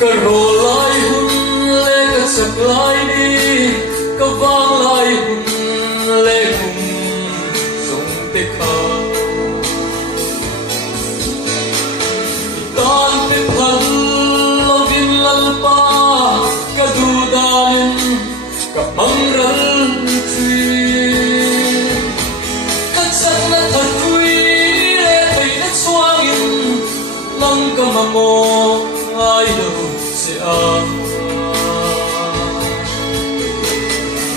ka ro lai hun le ka chak lai ni ka wang lai hun le hum song te kha tan te phan lo vin lal pa ka du dan ka mang ral chui ka chak na thật vui le thei na chuang in nang ka mamo ai đâu sẽ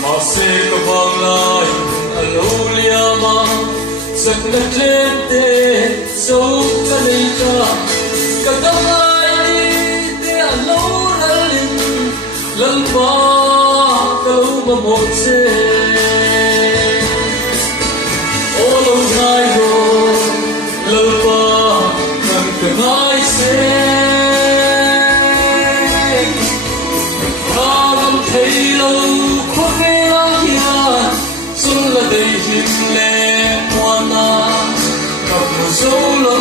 mà sẽ có vang lại alo liama giấc ngất lên tê dấu cả đây cả đông ai đi tê alo ra linh lần qua câu mà một xe ô lâu ngày rồi lâu qua cần cần ai sẽ thấy lâu khó khăn hiền xuân là đầy hình lệ hoa na gặp một dấu lâu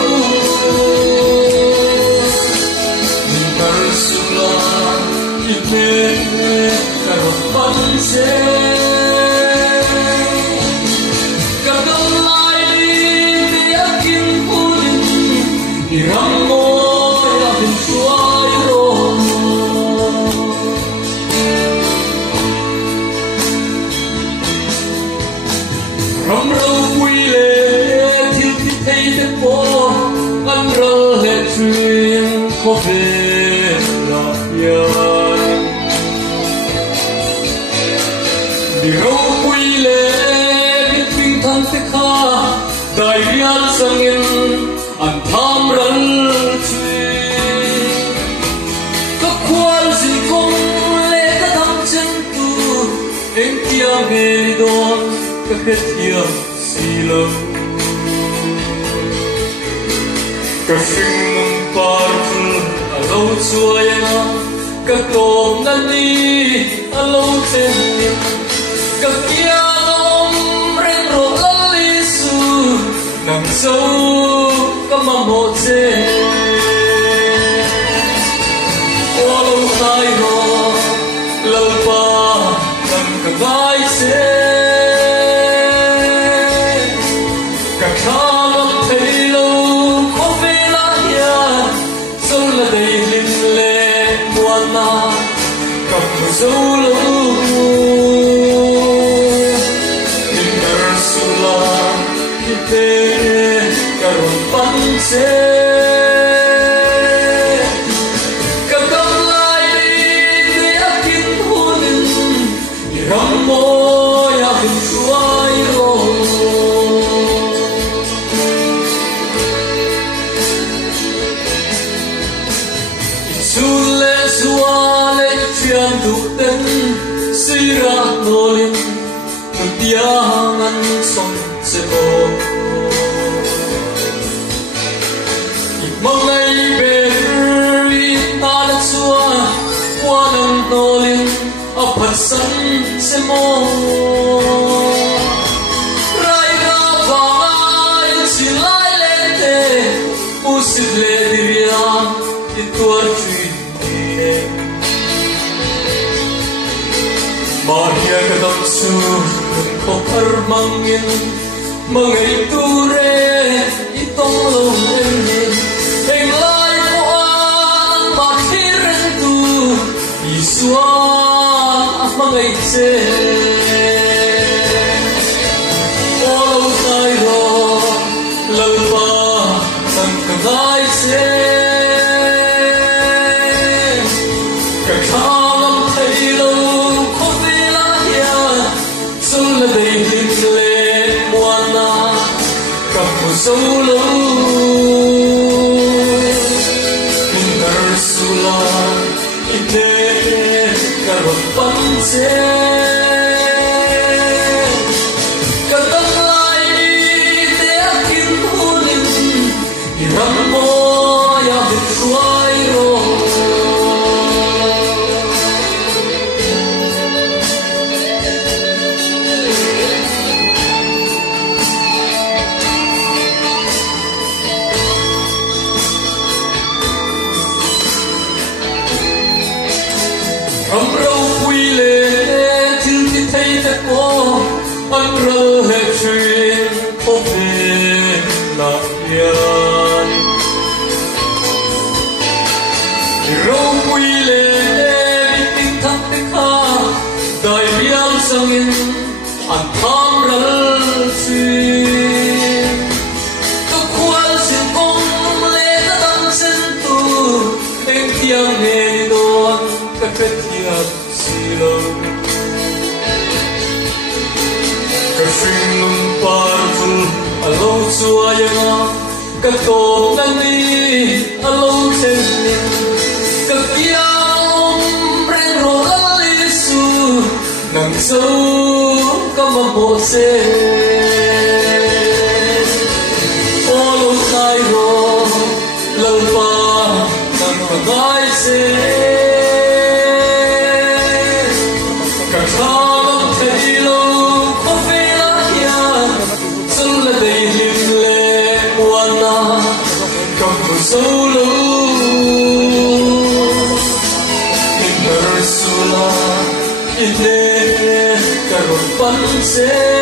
mình ta xuân là ít mê cả một bắn xe cả đông lai đi để kiếm vui đi rắm môi là hình xuôi rồi rắm râu quy lệ thiếu thiết thấy đất bố ăn rơ hệ truyền có về là yên đi râu quy lệ biết tinh thần thế kha đại riêng sang yên ăn tham rắn truyền các quan gì không lệ các thằng chân tu em kia về đón các hết thiêng xì lâu các sinh mong par ở lâu xuôi na các tổ ngân đi ở lâu trên các kia ông rèn rộ lăn li su nằm sâu các mầm một dê ô lâu tai rồi lâu qua cần cả vai dê dấu lâu in Ursula ite karon panse kadam lai de akin hunin iram mo ya bin suai ro sule suale fian du ten sira nolin tiangan song se o mangai beri ta chua wanan nolin aphat san se mo rai ga vai silai le te usit le dirian ituar chui Maria kadam su kokar mangin mangai ture itong longin eng lai mo an makhiren tu iswa mangai se olo tai ro lalpa san kangai se solo in Ursula ite karon panse kadam lai te akin hunin iram mo ya bitsuai ro thầm râu quy lệ thiếu thì thấy thật có anh rơ hệ chuyện có về là yên râu quy lệ bị tình thắc tích ha đời biếng sang yên anh tham rơ chuyện tôi khoan xin công lệ đã đăng sinh tu em tiếng nghe đồn các cái thiệp xì lâu các sinh lung partu alo chua yang các tổ nang đi alo trên các yang reng ro ali su nang sâu các mà bộ xe alo khai ro lâu pa nang mà vai xe các thang thấy lâu có vẻ kia sân là đầy hiền lệ quan na cầm một sâu lâu in Rasulullah in karun panse